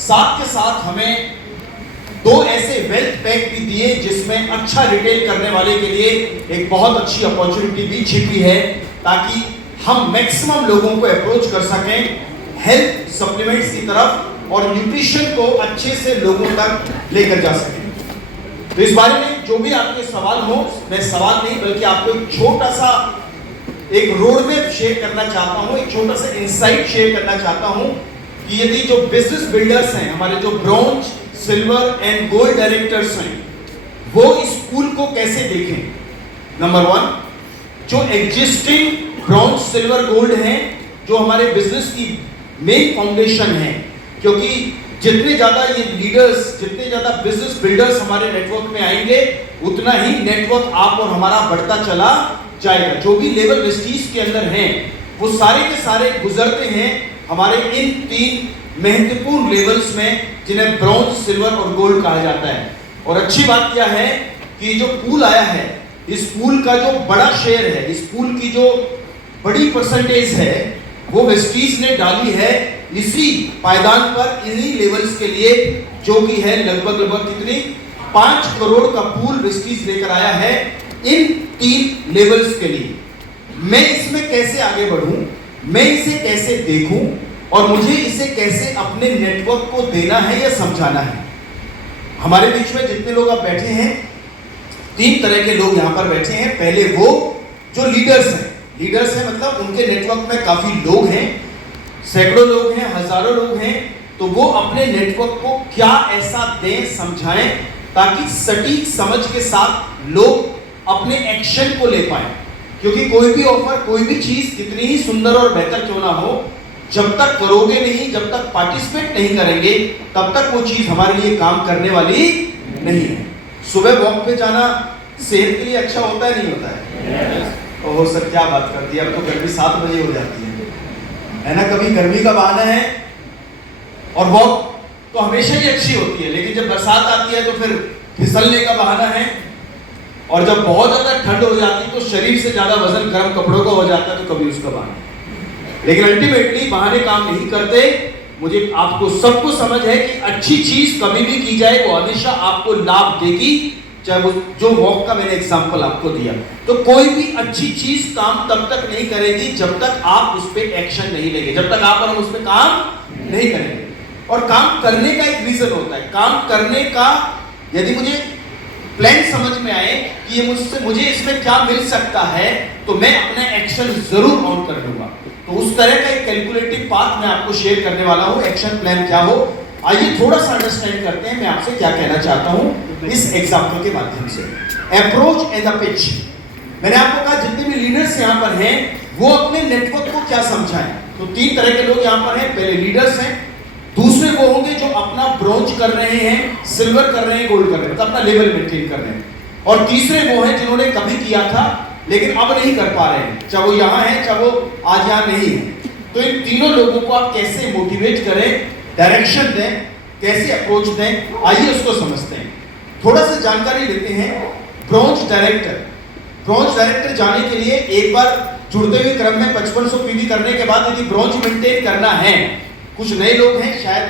साथ के साथ हमें 2 ऐसे वेल्थ पैक भी दिए जिसमें अच्छा रिटेल करने वाले के लिए एक बहुत अच्छी अपॉर्चुनिटी भी छिपी है, ताकि हम मैक्सिमम लोगों को अप्रोच कर सकें हेल्थ सप्लीमेंट्स की तरफ और न्यूट्रिशन को अच्छे से लोगों तक लेकर जा सकें। तो इस बारे में जो भी आपके सवाल हो, मैं सवाल नहीं बल्कि आपको एक छोटा सा एक रोड मैप शेयर करना चाहता हूं, एक छोटा सा इंसाइट शेयर करना चाहता हूं कि यदि जो बिजनेस बिल्डर्स हैं, हमारे जो bronze, silver and gold directors हैं, वो इस पूल को कैसे देखें। नंबर 1, जो एग्जिस्टिंग ब्रॉन्ज, सिल्वर, गोल्ड हैं, जो हमारे बिजनेस की मेन फाउंडेशन है, क्योंकि जितने ज्यादा ये लीडर्स, जितने ज्यादा बिजनेस बिल्डर्स हमारे नेटवर्क में आएंगे, उतना ही नेटवर्क आप और हमारा बढ़ता चला जाएगा। जो भी लेवल वेस्टीज के अंदर हैं, वो सारे के सारे गुजरते हैं हमारे इन 3 महत्वपूर्ण लेवल्स में, जिन्हें ब्रॉन्ज, सिल्वर और गोल्ड कहा जाता है। और अच्छी बात क्या है कि जो पूल आया है, इस पूल का जो बड़ा शेयर है, इस पूल की जो बड़ी परसेंटेज है, वो वेस्टीज ने डाली है इसी पायदान पर, इन्हीं लेवल्स के लिए, जो कि है लगभग कितनी 5 करोड़ का पूल वेस्टीज लेकर आया है इन 3 लेवल्स के लिए। मैं इसमें कैसे आगे बढ़ूं, मैं इसे कैसे देखूं और मुझे इसे कैसे अपने नेटवर्क को देना है या समझाना है। हमारे बीच में जितने लोग आप बैठे हैं, 3 तरह के लोग यहां पर बैठे हैं। पहले वो जो लीडर्स हैं मतलब उनके नेटवर्क में काफी लोग हैं, सैकड़ों लोग हैं, हजारों लोग हैं, तो वो अपने नेटवर्क को क्या ऐसा दें, समझाएं, ताकि सटीक समझ के साथ लोग अपने एक्शन को ले पाए। क्योंकि कोई भी ऑफर, कोई भी चीज कितनी ही सुंदर और बेहतर क्यों ना हो, जब तक करोगे नहीं, जब तक पार्टिसिपेट नहीं करेंगे, तब तक वो चीज हमारे लिए काम करने वाली नहीं है। सुबह वॉक पे जाना सेहत के लिए अच्छा होता है, नहीं होता है? ओह सर क्या बात कर दी, अब तो गर्मी 7 बजे हो जाती है ना। कभी गर्मी का बहाना है और वॉक तो हमेशा ही अच्छी होती है, लेकिन जब बरसात आती है तो फिर फिसलने का बहाना है, और जब बहुत ज्यादा ठंड हो जाती है तो शरीर से ज्यादा वजन गर्म कपड़ों का हो जाता है, तो कभी उसका बहाना। लेकिन अल्टीमेटली बहाने काम नहीं करते। मुझे आपको सबको समझ है कि अच्छी चीज कभी भी की जाए वो हमेशा आपको लाभ देगी, चाहे वो जो वॉक का मैंने एग्जांपल आपको दिया। तो कोई भी अच्छी चीज काम तब तक नहीं करेगी जब तक आप उस पर एक्शन नहीं लेंगे, जब तक आप और हम उस पर काम नहीं करेंगे। और काम करने का एक रीजन होता है, काम करने का यदि मुझे प्लान समझ में आए कि ये मुझे इसमें क्या मिल सकता है, तो मैं अपना एक्शन जरूर ऑन कर लूंगा। तो उस तरह का एक कैलकुलेटिव पाथ मैं आपको शेयर करने वाला हूं, एक्शन प्लान क्या हो। आइए थोड़ा सा अंडरस्टैंड करते हैं मैं आपसे क्या कहना चाहता हूं इस एग्जांपल के माध्यम से। Approach and the pitch. मैंने आपको कहा जितने भी लीडर्स यहां पर हैं, वो अपने नेटवर्क को क्या समझाएं। तो 3 तरह के लोग यहां पर हैं। पहले लीडर्स हैं, दूसरे वो होंगे जो अपना ब्रॉन्ज कर रहे हैं, सिल्वर कर रहे हैं, गोल्ड कर रहे हैं, मतलब अपना लेवल मेंटेन कर रहे हैं, और तीसरे वो हैं जिन्होंने कभी किया था लेकिन अब नहीं कर पा रहे हैं, चाहे वो यहां है चाहे वो आज यहां नहीं है। तो इन तीनों लोगों को आप कैसे मोटिवेट करें, डायरेक्शन दें, कैसे अप्रोच दें, आइए उसको समझते हैं। थोड़ा सा जानकारी लेते हैं। ब्रॉन्ज डायरेक्टर जाने के लिए एक बार जुड़ते हुए क्रम में 5500 पीवी करने के बाद यदि ब्रॉन्ज मेंटेन करना है, कुछ नए लोग हैं, शायद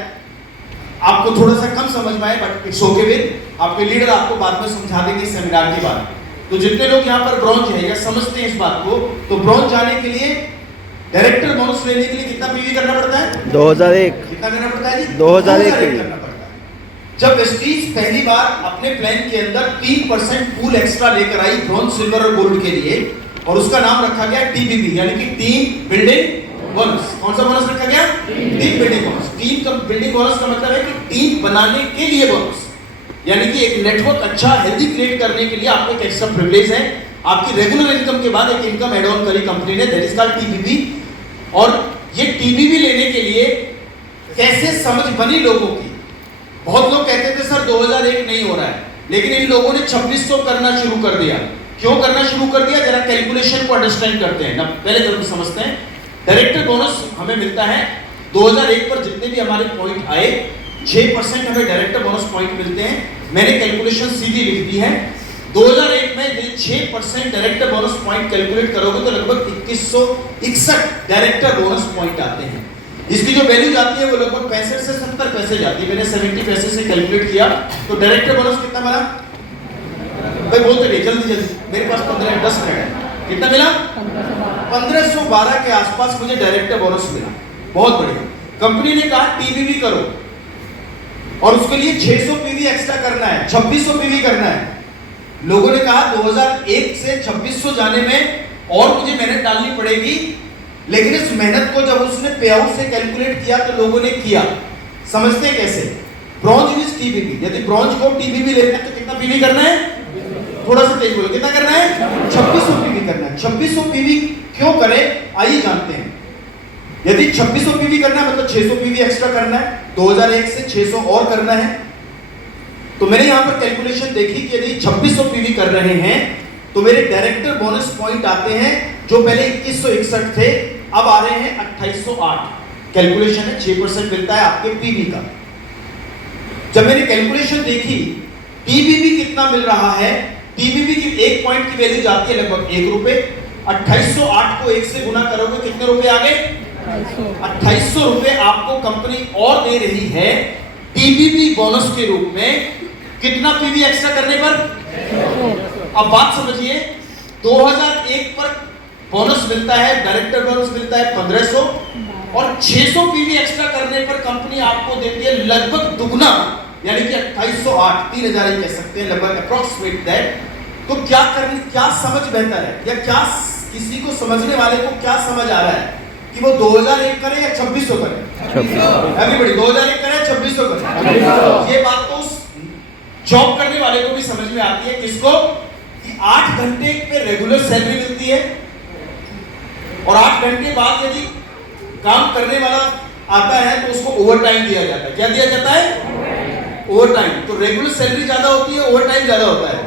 आपको थोड़ा सा कम समझ में आए, बट इट्स ओके विद, आपके लीडर आपको बाद में समझा देंगे सेमिनार के बाद। तो जितने लोग यहाँ पर ब्रॉन्ज है या समझते हैं इस बात को, तो ब्रॉन्ज जाने के लिए, डायरेक्टर बोनस लेने के लिए कितना पीवी करना पड़ता है? 2001। कितना करना पड़ता है जी? 2001 करना पड़ता है। जब वेस्टीज पहली बार अपने प्लान के अंदर 3% पूल एक्स्ट्रा लेकर आई ब्रॉन्ज, सिल्वर और गोल्ड के लिए, और उसका नाम रखा गया टीबीबी, यानी कि टीम बिल्डिंग बोनस। कौन सा बोनस रखा गया? Team building bonus. टीम का बिल्डिंग बोनस का मतलब है कि टीम बनाने के लिए बोनस, यानी कि एक नेटवर्क अच्छा हेल्दी क्रिएट करने के लिए आपको एक एक्स्ट्रा प्रिविलेज है। आपकी रेगुलर इनकम के बाद एक इनकम एड ऑन करी कंपनी ने, दैट इज कॉल्ड टीबीबी। और ये टीबीबी लेने के लिए कैसे समझ बनी लोगों की। बहुत लोग कहते थे सर 2001 नहीं हो रहा है, लेकिन इन लोगों ने 2600 करना शुरू कर दिया। क्यों करना शुरू कर दिया, जरा कैलकुलेशन को अंडरस्टैंड करते हैं ना, पहले जरूर समझते हैं। डायरेक्टर बोनस हमें मिलता है 2001 पर जितने भी हमारे पॉइंट आए, 6% हमें डायरेक्टर बोनस पॉइंट मिलते हैं। मैंने कैलकुलेशन सीधी लिख दी है। 2001 में 6% डायरेक्टर बोनस पॉइंट कैलकुलेट करोगे तो लगभग 2161 डायरेक्टर बोनस पॉइंट आते हैं। इसकी जो वैल्यू जाती है वो लगभग 65 से 70 पैसे जाती है। मैंने 70 पैसे से कैलकुलेट किया तो डायरेक्टर बोनस कितना मिला भाई, बोलते रहिए जल्दी जल्दी, मेरे पास 10 मिनट है। कितना मिला? 1512 के आसपास मुझे डायरेक्टर बोनस मिला। बहुत बढ़िया। कंपनी ने कहा टीबीबी करो और उसके लिए 600 पीवी एक्स्ट्रा करना है, 2600 पीवी करना है। लोगों ने कहा 2001 से 2600 जाने में और मुझे मेहनत डालनी पड़ेगी, लेकिन इस मेहनत को जब उसने पे आउट से कैलकुलेट किया तो लोगों ने किया। समझते हैं कैसे? ब्रॉन्ज इज टीबीबी, यदि ब्रॉन्ज को टीबीबी लेना है तो कितना पीवी करना है? थोड़ा सा तेज बोलो, कितना करना है? 2600 पीवी करना है। 2600 पीवी क्यों करें आइए जानते हैं। यदि 2600 पीवी करना है मतलब 600 पीवी एक्स्ट्रा करना है, 2001 से 600 और करना है। तो मैंने यहां पर कैलकुलेशन देखी कि यदि 2600 पीवी कर रहे हैं तो मेरे डायरेक्टर बोनस पॉइंट आते हैं जो पहले 2161 थे, अब आ रहे हैं 2808। कैलकुलेशन है 6% मिलता है आपके पीवी का। जब मैंने कैलकुलेशन देखी टीबीबी कितना मिल रहा है, टीबीबी की एक पॉइंट की वैल्यू जाती है लगभग 1 रुपए। 2808 को 1 से गुना करोगे कितने रुपए आ गए? 2800 रुपए आपको कंपनी और दे रही है टीबीबी बोनस के रूप में। कितना पीवी एक्स्ट्रा करने पर? अब बात समझिए, 2001 पर बोनस मिलता है, डायरेक्टर बोनस मिलता है 1500 और 600 पीवी एक्स्ट्रा करने पर कंपनी आपको देती है लगभग दुगना, यानी कि 2808, 3000 ही कह सकते हैं लगभग, अप्रॉक्सीमेट दैट। तो क्या करने, क्या समझ बेहतर है, या क्या किसी को समझने वाले को क्या समझ आ रहा है कि वो 2001 करे या 2600 करे? एवरीबॉडी 2001 करे या 2600 करे? ये बात तो जॉब करने वाले को भी समझ में आती है। किसको? कि 8 घंटे पे रेगुलर सैलरी मिलती है और 8 घंटे बाद यदि काम करने वाला आता है तो उसको ओवर टाइम दिया जाता है। क्या दिया जाता है? Over time. तो रेगुलर सैलरी ज्यादा होती है, ओवर टाइम ज्यादा होता है।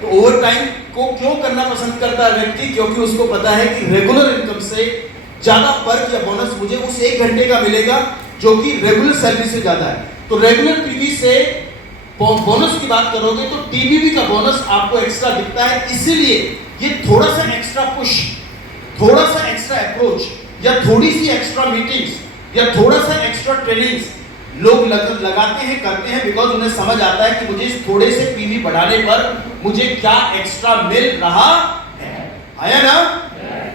तो ओवर टाइम को क्यों करना पसंद करता है व्यक्ति? क्योंकि उसको पता है कि रेगुलर इनकम से ज्यादा पर्क या बोनस मुझे उस 1 घंटे का मिलेगा जो कि रेगुलर सैलरी से ज्यादा है। तो रेगुलर पीवी से बोनस की बात करोगे तो टीबीबी का बोनस आपको एक्स्ट्रा दिखता है। इसीलिए ये थोड़ा सा एक्स्ट्रा पुश, थोड़ा सा एक्स्ट्रा अप्रोच, या थोड़ी सी एक्स्ट्रा मीटिंग्स, या थोड़ा सा एक्स्ट्रा ट्रेनिंग्स लोग लगाते हैं, करते हैं, बिकॉज उन्हें समझ आता है कि मुझे इस थोड़े से पीवी बढ़ाने पर मुझे क्या एक्स्ट्रा मिल रहा है। आया ना?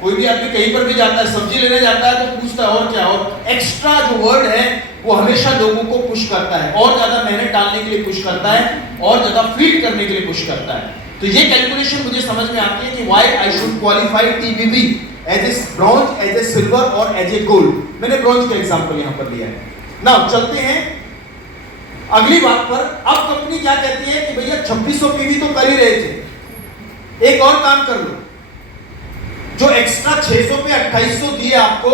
कोई भी आदमी कहीं पर भी जाता है, सब्जी लेने जाता है तो पूछता है और क्या, और एक्स्ट्रा जो वर्ड है वो हमेशा लोगों को पुश करता है, और ज्यादा मेहनत डालने के लिए पुश करता है, और ज्यादा फीड करने के लिए पुश करता है। तो ये कैलकुलेशन मुझे समझ में आती है कि why I should qualify TBB as a bronze, as a silver और एज ए गोल्ड। मैंने ब्रॉन्ज का एग्जांपल यहां पर लिया है। नाउ चलते हैं अगली बात पर। अब कंपनी क्या कहती है कि भैया 2600 पीवी तो कर ही रहे थे, एक और काम कर लो, जो एक्स्ट्रा 600 पे 2800 दिए आपको,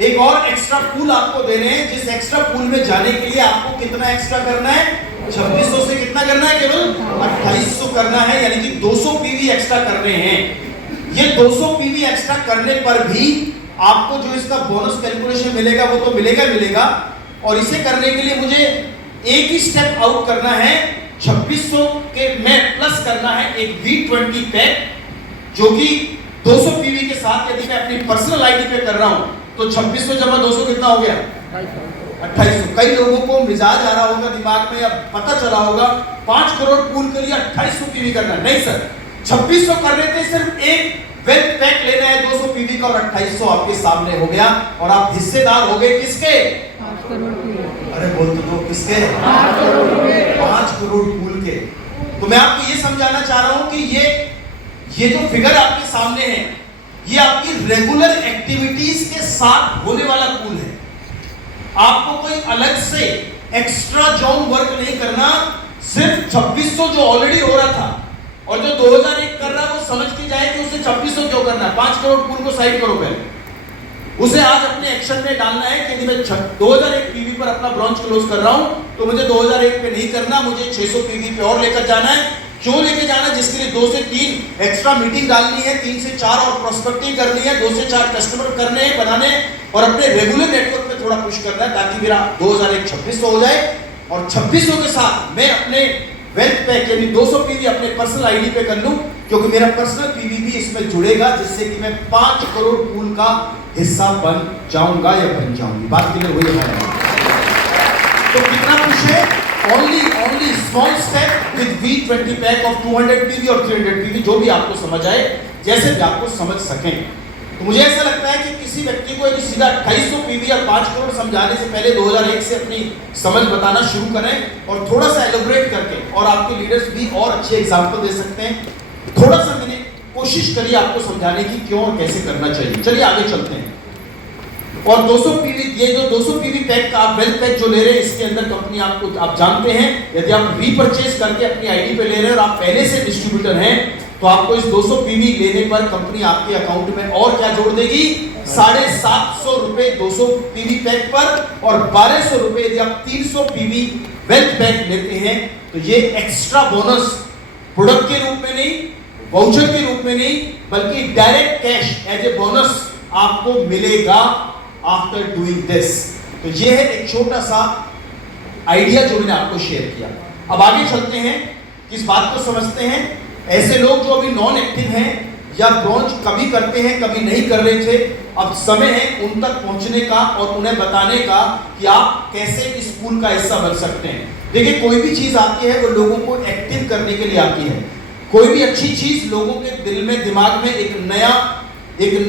एक और एक्स्ट्रा पूल आपको दे रहे हैं, जिस एक्स्ट्रा पूल में जाने के लिए आपको कितना एक्स्ट्रा करना है? 2600 से कितना करना है? केवल 2800 करना है, यानी कि 200 पीवी एक्स्ट्रा कर रहे हैं। ये 200 पीवी एक्स्ट्रा करने पर भी आपको जो इसका बोनस कैलकुलेशन मिलेगा वो तो मिलेगा मिलेगा, और इसे करने के लिए मुझे एक ही स्टेप आउट करना है। 2600 के में प्लस करना है एक V20 पैक, जो कि 200 पीवी के साथ यदि मैं अपनी पर्सनल आईडी पे कर रहा हूं तो 2600 जमा 200 कितना हो गया? 2800। कई लोगों को मिजाज आ रहा होगा दिमाग में, या पता चला होगा 5 करोड़ पूल के लिए 2800 पीवी करना है। नहीं सर, 2600 कर रहे थे, सिर्फ एक वेल्थ पैक लेना है 200 पीवी का, और 2800 आपके सामने हो गया, और आप हिस्सेदार हो गए किसके? 5 करोड़ के। अरे बोल तो किसके? 5 करोड़ पूल के। तो मैं आपको ये समझाना चाह रहा हूं कि ये जो फिगर आपके सामने है, ये आपकी रेगुलर एक्टिविटीज के साथ होने वाला पूल है। आपको कोई अलग से एक्स्ट्रा जॉब वर्क नहीं करना। सिर्फ 2600 जो ऑलरेडी हो रहा था और जो 2001 कर रहा है वो समझ के जाए कि उसे 2600 क्यों करना है। 5 करोड़ पूल को साइड करो पहले, उसे आज अपने एक्शन में डालना है कि मैं 2001 पीवी पर अपना ब्रॉन्ज क्लोज कर रहा हूं तो मुझे 2001 पे नहीं करना, मुझे 600 पीवी पे और लेकर जाना है। क्यों लेके जाना? जिसके लिए 2 से 3 एक्स्ट्रा मीटिंग डालनी है, 3 से 4 और प्रोस्पेक्टिंग करनी है, 2 से 4 कस्टमर करने हैं, बनाने, और अपने रेगुलर नेटवर्क पे थोड़ा पुश करना है, ताकि मेरा 2001 2600 हो जाए, और 2600 के साथ मैं अपने वेल्थ पैक यानी 200 पीवी अपने पर्सनल आईडी पे कर लूं, क्योंकि मेरा पर्सनल पीवी भी इसमें जुड़ेगा, जिससे कि मैं 5 करोड़ पूल का हिस्सा बन जाऊंगा या बन जाऊंगी। बात क्लियर हुई है? तो कितना कुछ है, only small step with V20 pack of 200 PV और 300 पीवी, जो भी आपको समझ आए, जैसे भी आपको समझ सकें। तो मुझे ऐसा लगता है कि किसी व्यक्ति को यदि सीधा 250 पीवी या 5 करोड़ समझाने से पहले 2001 से अपनी समझ बताना शुरू करें और थोड़ा सा एलोबरेट करके, और आपके लीडर्स भी और अच्छे एग्जाम्पल दे सकते हैं। थोड़ा सा मैंने कोशिश करी आपको समझाने की क्यों और कैसे करना चाहिए। चलिए आगे चलते हैं। और 200 पीवी, ये जो 200 पीवी पैक का आप वेल्थ पैक जो ले रहे हैं, इसके अंदर कंपनी आपको, आप जानते हैं, यदि आप रीपरचेज करके अपनी आईडी पे ले रहे हैं और आप पहले से डिस्ट्रीब्यूटर हैं, तो आपको इस 200 पीवी लेने पर कंपनी आपके अकाउंट में और क्या जोड़ देगी, 750 रुपए 200 पीवी पैक पर, और 1200 रुपए यदि आप 300 पीवी वेल्थ पैक लेते हैं, तो ये एक्स्ट्रा बोनस प्रोडक्ट के रूप में नहीं, वाउचर के रूप में नहीं, बल्कि direct cash as a bonus आपको मिलेगा आफ्टर डूइंग दिस। तो ये है एक छोटा सा आइडिया जो मैंने आपको शेयर किया। अब आगे चलते हैं, किस बात को समझते हैं। ऐसे लोग जो अभी नॉन एक्टिव हैं या ब्रॉन्ज कभी करते हैं कभी नहीं कर रहे थे, अब समय है उन तक पहुंचने का और उन्हें बताने का कि आप कैसे इस पूल का हिस्सा बन सकते हैं। देखिए, कोई भी चीज आती है वो लोगों को एक्टिव करने के लिए आती है। कोई भी अच्छी चीज लोगों के दिल में, दिमाग में एक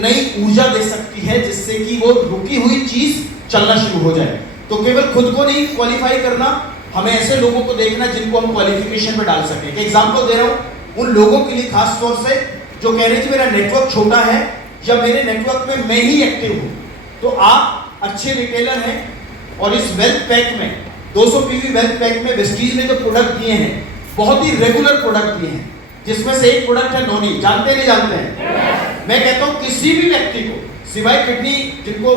नई ऊर्जा दे सकती है, जिससे कि वो रुकी हुई चीज चलना शुरू हो जाए। तो केवल खुद को नहीं क्वालिफाई करना, हमें ऐसे लोगों को देखना जिनको हम क्वालिफिकेशन में डाल सकें। एग्जांपल दे रहा हूं उन लोगों के लिए खास तौर से जो कह रहे हैं कि मेरा नेटवर्क छोटा है या मेरे नेटवर्क में मैं ही एक्टिव हूं। तो आप अच्छे रिटेलर हैं और इस वेल्थ पैक में 200 पीवी वेल्थ पैक में वेस्टीज ने जो प्रोडक्ट दिए हैं, बहुत ही रेगुलर प्रोडक्ट दिए हैं, जिसमें से एक प्रोडक्ट है नोनी। जानते नहीं जानते हैं? मैं कहता हूं किसी भी व्यक्ति को, सिवाय किडनी जिनको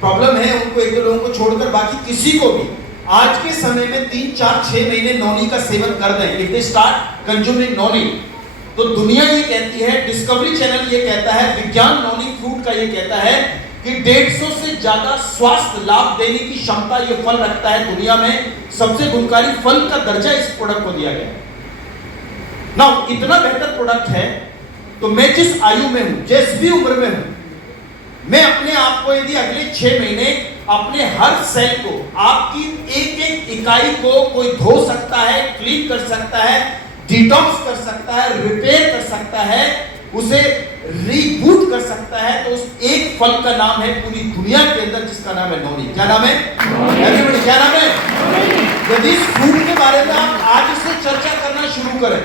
प्रॉब्लम है उनको, एक दो लोगों को छोड़कर बाकी किसी को भी आज के समय में 3, 4, 6 महीने नोनी का सेवन कर दें, इफ दे स्टार्ट कंज्यूमिंग नोनी, तो दुनिया ये कहती है, डिस्कवरी चैनल ये कहता है, विज्ञान नोनी फ्रूट का ये कहता है कि 150 से ज्यादा स्वास्थ्य लाभ देने की क्षमता ये फल रखता है। दुनिया में सबसे गुणकारी फल का दर्जा इस प्रोडक्ट को दिया गया है। ना इतना बेहतर प्रोडक्ट है, तो मैं जिस आयु में हूं, जिस भी उम्र में हूं, मैं अपने आप को यदि अगले 6 महीने अपने हर सेल को, आपकी एक एक इकाई को कोई धो सकता है, क्लीन कर सकता है, डिटॉक्स कर सकता है, रिपेयर कर सकता है, उसे रीबूट कर सकता है, तो उस एक फल का नाम है पूरी दुनिया के अंदर, जिसका नाम है नोनी। क्या नाम है? एवरीबॉडी, क्या नाम है? यदि इस फ्रूट के बारे में आप आज से चर्चा करना शुरू करें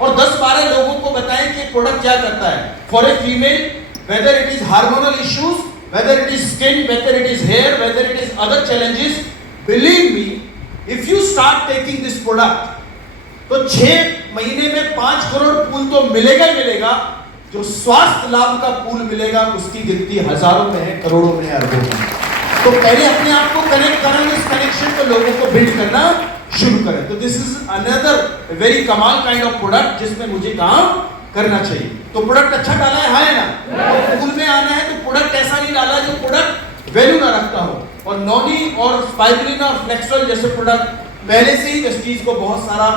और 10-12 लोगों को बताएं कि प्रोडक्ट क्या करता है for a female, whether it is hormonal issues, whether it is skin, whether it is hair, whether it is other challenges, believe me, if you start taking this product, तो 6 महीने में 5 करोड़ पूल तो मिलेगा ही मिलेगा। जो स्वास्थ्य लाभ का पूल मिलेगा उसकी गिनती हजारों में है, करोड़ों में, अरबों में। तो पहले अपने आप को कनेक्ट करें, इस कनेक्शन को लोगों को बिल्ड करना शुरू करें। तो दिस इज अनदर वेरी कमाल काइंड ऑफ प्रोडक्ट जिसमें मुझे काम करना चाहिए। तो प्रोडक्ट अच्छा डाला है, हाँ है ना? पूल में आना है तो प्रोडक्ट ऐसा नहीं डाला जो प्रोडक्ट वैल्यू ना रखता हो। और नोनी और स्पाइरुलिना और फ्लेक्सोल जैसे प्रोडक्ट पहले से ही वेस्टीज को बहुत सारा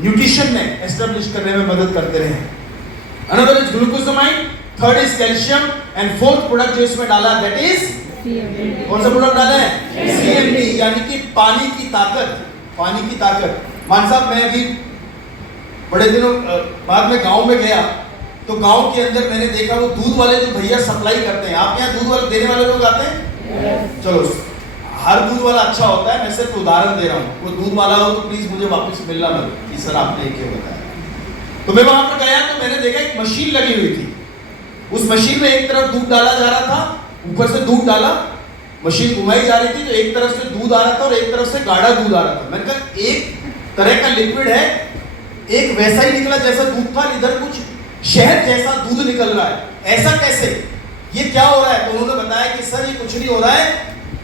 न्यूट्रिशन में एस्टेब्लिश करने में मदद करते रहे हैं। Another is glucosamine, third is calcium, and fourth product जो इसमें डाला दैट इज कौन सा प्रोडक्ट डाला है? CMD, यानी कि पानी की ताकत। पानी की ताकत। मान साहब, मैं भी बड़े दिनों बाद में गांव में गया, तो गांव के अंदर मैंने देखा वो दूध वाले जो भैया सप्लाई करते हैं, आप यहाँ दूध वाले देने वाले लोग आते हैं? चलो, हर दूध वाला अच्छा होता है, मैं सिर्फ उदाहरण दे रहा हूँ। कोई दूध वाला हो तो प्लीज मुझे वापस मिलना मत कि सर आपने क्यों बताया। तो मैं वहां पर गया तो मैंने देखा एक मशीन लगी हुई थी। उस मशीन में एक तरफ दूध डाला जा रहा था, ऊपर से दूध डाला, मशीन घुमाई जा रही थी, तो एक तरफ से दूध आ रहा था और एक तरफ से गाढ़ा दूध आ रहा था। मैंने कहा एक तरह का लिक्विड है, एक वैसा ही निकला जैसा दूध था, इधर कुछ शहद जैसा दूध निकल रहा है, ऐसा कैसे? ये क्या हो रहा है? तो उन्होंने बताया कि सर ये कुछ नहीं हो रहा है,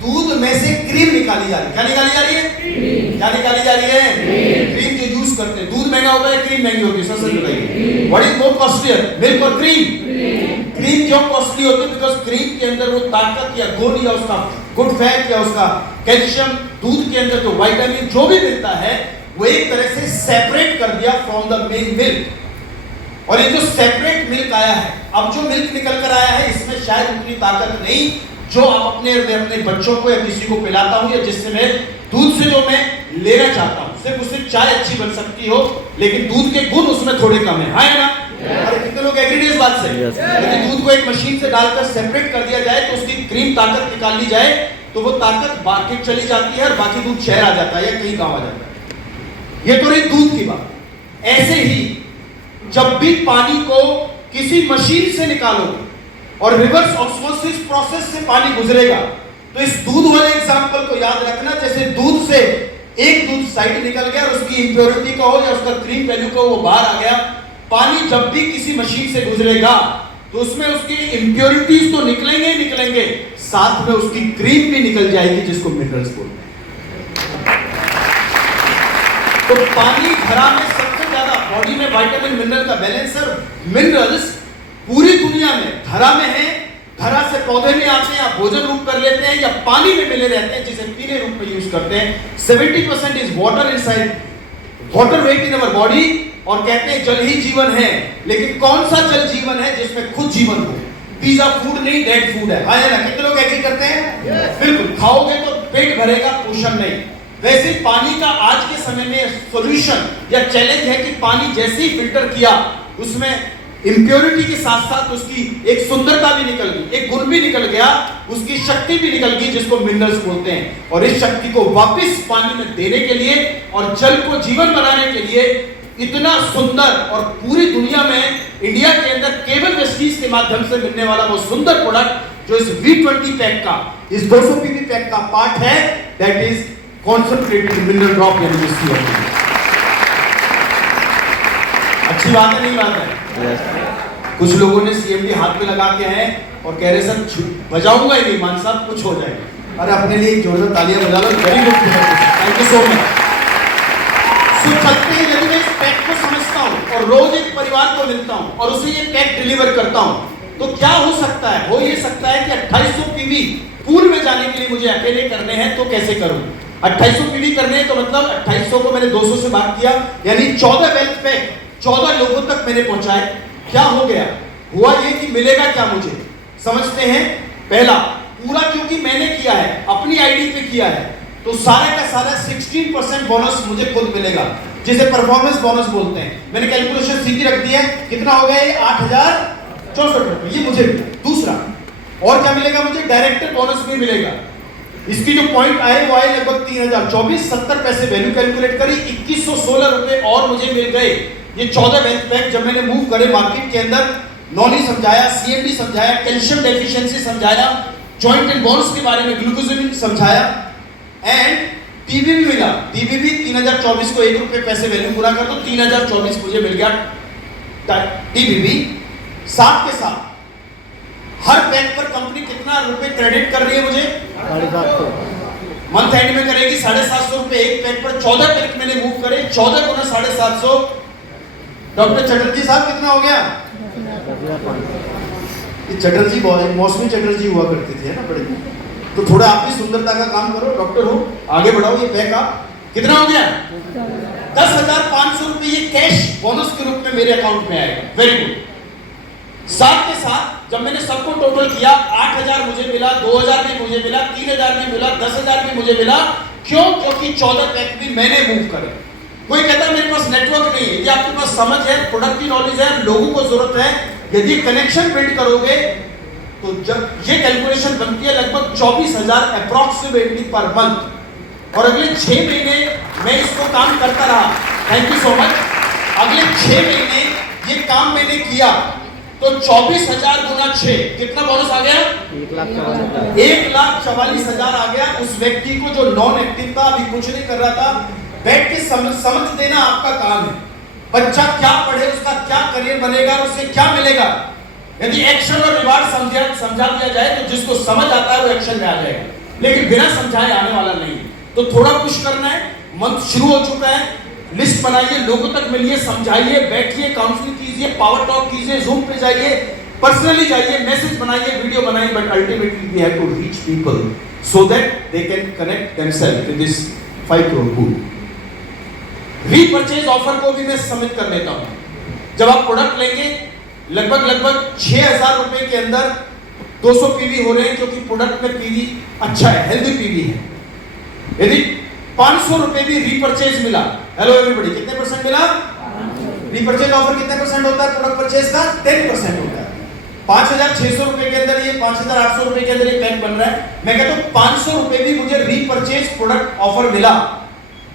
दूध में से क्रीम निकाली जा रही है। क्या निकाली जा रही है? क्या निकाली जा रही है? क्रीम जो यूज करते हैं। दूध महंगा होता है, क्रीम महंगी होती है, सर सच बताइए, what is more costlier, milk और क्रीम? क्रीम क्यों कॉस्टली होती है? बिकॉज क्रीम के अंदर वो ताकत या गुण या उसका गुड फैट या उसका कैल्शियम, दूध के अंदर जो विटामिन जो भी मिलता है वो एक तरह से सेपरेट कर दिया फ्रॉम द मेन मिल्क। और ये जो सेपरेट मिल्क आया है, अब जो मिल्क निकल कर आया है इसमें शायद उतनी ताकत नहीं जो आप अपने बच्चों को या किसी को पिलाता हूं, या जिससे मैं दूध से जो मैं लेना चाहता हूं। सिर्फ उससे चाय अच्छी बन सकती हो, लेकिन दूध के गुण उसमें थोड़े कम है, हाँ या ना? और कितने लोग एग्री इस बात से? यदि दूध को एक मशीन से डालकर सेपरेट कर दिया जाए तो उसकी क्रीम ताकत निकाल ली जाए तो वो ताकत मार्केट चली जाती है और बाकी दूध शहर आ जाता है या कहीं गांव आ जाता है। ये तो रही दूध की बात। ऐसे ही जब भी पानी को किसी मशीन से निकालोगे और रिवर्स ऑस्मोसिस प्रोसेस से पानी गुजरेगा, तो इस दूध वाले एग्जांपल को याद रखना। जैसे दूध से एक दूध साइड निकल गया और उसकी इंप्योरिटी का हो या उसका क्रीम वैल्यू का वो बाहर आ गया, पानी जब भी किसी मशीन से गुजरेगा तो उसमें उसकी इंप्योरिटीज तो निकलेंगे ही निकलेंगे, साथ में उसकी क्रीम भी निकल जाएगी जिसको मिनरल्स बोलते हैं। तो पानी धरा में सबसे ज्यादा बॉडी में विटामिन मिनरल का बैलेंसर, मिनरल्स पूरी दुनिया में धरा में है। धरा से पौधे में आते हैं, आप भोजन रूप कर लेते हैं या पानी में मिले रहते हैं जिसे पीने रूप में यूज करते हैं। 70% is water inside, water weight in our body. और कहते हैं जल ही जीवन है, लेकिन कौन सा जल जीवन है जिसमें खुद जीवन हो? पिज्जा फूड नहीं, डेड फूड है, हाँ या ना? कितने लोग एग्री करते हैं? बिल्कुल। खाओगे तो पेट भरेगा, पोषण नहीं। वैसे पानी का आज के समय में सॉल्यूशन या चैलेंज है कि पानी जैसे ही फिल्टर किया उसमें इंप्योरिटी के साथ साथ उसकी एक सुंदरता भी निकल गई, एक गुण भी निकल गया, उसकी शक्ति भी निकल गई जिसको मिनरल्स बोलते हैं। और इस शक्ति को वापस पानी में देने के लिए और जल को जीवन बनाने के लिए इतना सुंदर और पूरी दुनिया में इंडिया के अंदर केवल वेस्टीज के माध्यम से मिलने वाला वो सुंदर प्रोडक्ट जो इस V20 पैक का, इस 200 पीवी पैक का पार्ट है, that is concentrated mineral drop यानी CO2। अच्छी बात है, नहीं बात है? कुछ लोगों ने CMD हाथ में लगा के हैं और कह रहे सर बजाऊंगा ही नहीं मान साहब, कुछ हो जाएगा। अरे अपने लिए जोरदार तालियां बजा लो, very good, thank you so much. सकते हैं यदि मैं इस पैक को समझता हूं और रोज एक परिवार को मिलता हूं और उसे ये पैक डिलीवर करता हूं तो क्या हो सकता है? हो ये सकता है कि 2800 पीवी पूल में जाने के लिए मुझे अकेले करने हैं, तो कैसे करूं? 2800 पीवी करने हैं तो मतलब 2800 को मैंने 200 से भाग किया, यानी 14 वेल्थ पैक 14 लोगों तक मैंने पहुंचाए। क्या हो गया? हुआ ये कि मिलेगा क्या मुझे, समझते हैं? पहला, पूरा क्योंकि मैंने किया है, अपनी आईडी पे किया है, तो सारे का सारा 16% बोनस मुझे खुद मिलेगा, जिसे परफॉर्मेंस बोनस बोलते हैं। मैंने कैलकुलेशन सीधी रख दी है, कितना हो गया ये? 8064 रुपए, ये मुझे। दूसरा, और क्या मिलेगा मुझे? डायरेक्टर बोनस भी मिलेगा। इसकी जो पॉइंट आए वो आए लगभग 3024, 70 पैसे वैल्यू कैलकुलेट करी, 2116 रुपए और मुझे मिल गए। ये 14 वेल्थ पैक जब मैंने मूव करे मार्केट के अंदर, नॉनी समझाया, CMD समझाया, कैल्शियम डेफिशिएंसी समझाया, जॉइंट एंड बोन्स के बारे में ग्लूकोजिन समझाया, एंड टीबी भी मिला। टीबी भी 3024 को 1 रुपए पैसे वैल्यू पूरा कर दो, 3024 मुझे मिल गया टीबी भी। साथ के साथ हर पैक पर कंपनी कितना रुपए क्रेडिट कर रही है मुझे? 750 मंथ एंड में करेगी। 750 रुपए एक पैक पर। 14 पैक मैंने मूव करे, 14 गुना 750। डॉक्टर चटर्जी साहब कितना हो गया? ये चटर्जी मौसमी चटर्जी हुआ करती थी, है ना? बड़े तो थोड़ा आप भी सुंदरता का काम करो, डॉक्टर हो, आगे बढ़ाओ। ये पैक आप कितना हो गया? 10,500 रुपए ये कैश बोनस के रूप में मेरे अकाउंट में आएगा। Very good. साथ के साथ जब मैंने सबको टोटल किया, 8,000 मुझे मिला, 2,000 भी मुझे मिला, 3,000 भी मिला, 10,000 भी मुझे मिला। क्यों? क्योंकि 14 पैक भी मैंने मूव करे। कोई कहता है मेरे पास नेटवर्क नहीं है। यदि आपके पास समझ है, प्रोडक्ट की नॉलेज है, लोगों को जरूरत है, यदि कनेक्शन बिल्ड करोगे तो जब ये कैलकुलेशन बनती है लगभग 24,000 अप्रॉक्सीमेटली पर मंथ। और अगले 6 महीने मैं इसको काम करता रहा। Thank you so much. अगले 6 महीने ये काम मैंने किया तो 24,000 गुना 6 कितना बोनस आ गया? 1,44,000 आ गया। उस व्यक्ति को जो नॉन एक्टिव था, अभी कुछ नहीं कर रहा था, बैठ के समझ देना आपका काम है। बच्चा क्या पढ़े, उसका क्या करियर बनेगा, उससे क्या मिलेगा। यदि एक्शन और रिवार्ड समझा दिया जाए तो जिसको समझ आता है वो एक्शन में आ जाएगा, लेकिन बिना समझाए आने वाला नहीं। तो थोड़ा पुश करना है। मंथ शुरू हो चुका है, लिस्ट बनाइए, लोगों तक मिलिए, समझाइए, बैठिए, काउंसलिंग कीजिए, पावर टॉक कीजिए, जूम पे जाइए, पर्सनली जाइए, मैसेज बनाइए, वीडियो बनाइए, but ultimately we have to reach people so that they can connect themselves with this 5 crore pool। Repurchase offer को भी मैं सबमिट कर देता हूं। जब आप प्रोडक्ट लेंगे लगभग 6,000 रुपए के अंदर 200 पीवी हो रहे हैं, क्योंकि प्रोडक्ट में पीवी अच्छा है, हेल्दी पीवी है। यदि 500 रुपए भी रीपर्चेज मिला, हेलो एवरीबॉडी, कितने परसेंट मिला? रीपर्चेज ऑफर कितने परसेंट होता है प्रोडक्ट परचेज का? 10% होता है। 5,600 रुपए के अंदर ये 5,800 रुपए के अंदर ये पैक बन रहा है। मैं कहता हूं 500 रुपए भी मुझे रीपर्चेज प्रोडक्ट ऑफर मिला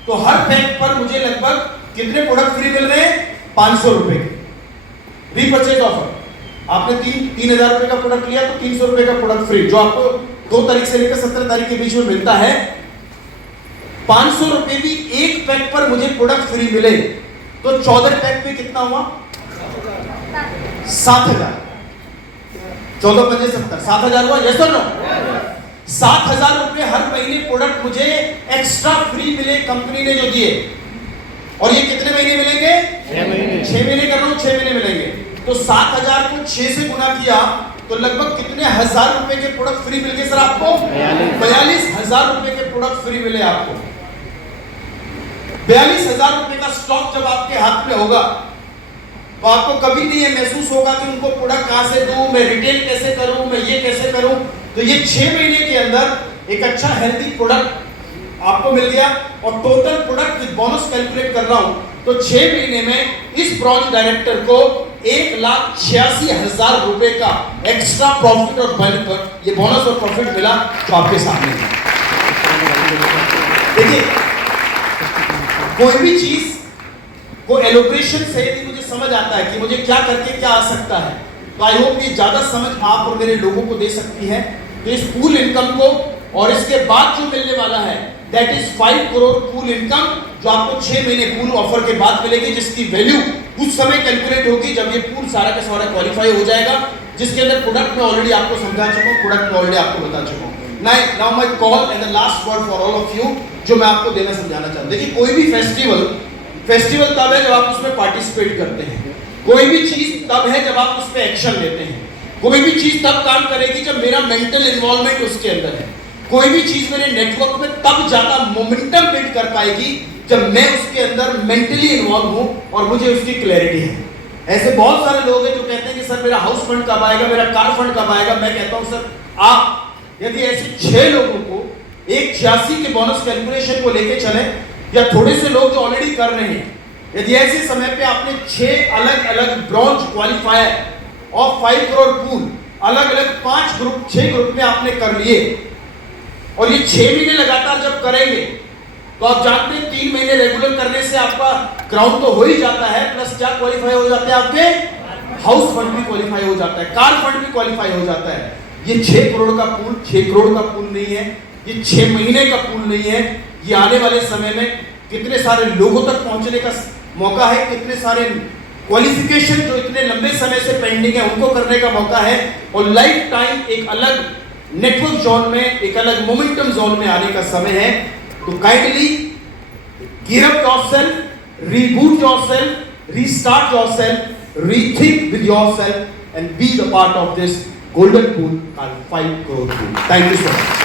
तो हर पैक पर मुझे लगभग कितने प्रोडक्ट फ्री मिल रहे हैं? 500 रुपए के रीपर्चेज ऑफर। आपने 3,000 रुपए का प्रोडक्ट लिया तो 300 रुपए का प्रोडक्ट फ्री, जो आपको 2 तारीख से लेकर 17 तारीख के बीच में मिलता है। 500 रुपए भी एक पैक पर मुझे प्रोडक्ट फ्री मिले तो 14 पैक पे कितना हुआ? 7,000। 14 पंजे 70, 7,000 हुआ। यस और नो? 7,000 रुपए हर महीने प्रोडक्ट मुझे एक्स्ट्रा फ्री मिले कंपनी ने जो दिए। और ये कितने महीने मिलेंगे? 6 महीने। 6 महीने कर रहा हूं, 6 महीने मिलेंगे। तो 7,000 को 6 से गुना किया तो लगभग कितने हजार रुपए के प्रोडक्ट फ्री मिल गए सर आपको? 42,000 रुपए के प्रोडक्ट फ्री मिले आपको। 42,000 रुपए का स्टॉक जब आपके हाथ में होगा तो आपको कभी नहीं ये महसूस होगा कि उनको प्रोडक्ट कहां से दूं, मैं रिटेल कैसे करूं, मैं ये कैसे करूं। तो ये 6 महीने के अंदर एक अच्छा हेल्दी प्रोडक्ट आपको मिल गया। और total product with bonus calculate कर रहा हूं तो 6 महीने में इस ब्रांच डायरेक्टर को 1,86,000 रुपए का एक्स्ट्रा प्रॉफिट और ये बोनस और प्रॉफिट मिला जो आपके सामने है। देखिए, कोई भी चीज को एलोब्रेशन से यदि मुझे समझ आता है कि मुझे क्या करके क्या आ सकता है, तो आई होप ये ज्यादा समझ आप और मेरे लोगों को दे सकती है। तो इस पूल इनकम को और इसके बाद जो मिलने वाला है that is 5 crore pool income, जो आपको 6 महीने पूल ऑफर के बाद मिलेगी, जिसकी वैल्यू उस समय कैलकुलेट होगी जब ये पूल सारा का सारा क्वालिफाई हो जाएगा, जिसके अंदर प्रोडक्ट में ऑलरेडी आपको समझा चुका हूं, प्रोडक्ट में ऑलरेडी आपको बता चुका हूं। Now my call and the last word for all of you, जो मैं आपको देना समझाना चाहता हूं। देखिए, कोई भी फेस्टिवल तब है जब आप उसमें पार्टिसिपेट करते हैं। कोई भी चीज तब है जब आप उस पर एक्शन लेते हैं। कोई भी चीज तब काम करेगी जब मेरा मेंटल इन्वॉल्वमेंट उसके अंदर है। कोई भी चीज मेरे नेटवर्क में तब ज्यादा मोमेंटम बिल्ड कर पाएगी जब मैं उसके अंदर मेंटली इन्वॉल्व हूं और मुझे उसकी क्लैरिटी है। ऐसे बहुत सारे लोग हैं जो कहते हैं कि सर मेरा हाउस फंड कब आएगा, मेरा कार फंड कब आएगा। मैं कहता हूं सर, आप यदि ऐसे 6 लोगों को 1,86 के बोनस कैलकुलेशन को लेके चले, या थोड़े से लोग जो ऑलरेडी कर रहे हैं, यदि ऐसे समय पे आपने 6 अलग अलग ब्रॉन्ज क्वालिफायर और 5 करोड़ पूल अलग अलग 6 ग्रुप में आपने कर लिए, और ये 6 महीने लगातार जब करेंगे तो आप जानते हैं 3 महीने रेगुलर करने से आपका क्राउन तो हो ही जाता है, प्लस क्या क्वालिफाई हो जाते हैं? आपके हाउस फंड भी क्वालिफाई हो जाता है, कार फंड भी क्वालिफाई हो जाता है। ये 6 करोड़ का पूल 6 करोड़ का पूल नहीं है, ये 6 महीने का पूल नहीं है। ये आने वाले समय में कितने सारे लोगों तक पहुंचने का मौका है, कितने सारे क्वालिफिकेशन जो इतने लंबे समय से पेंडिंग है उनको करने का मौका है, और लाइफ टाइम एक अलग नेटवर्क जोन में, एक अलग मोमेंटम जोन में आने का समय है। तो kindly gear up yourself, reboot yourself, restart yourself, rethink with yourself and be the part of this golden pool called 5 crore pool. Thank you so much.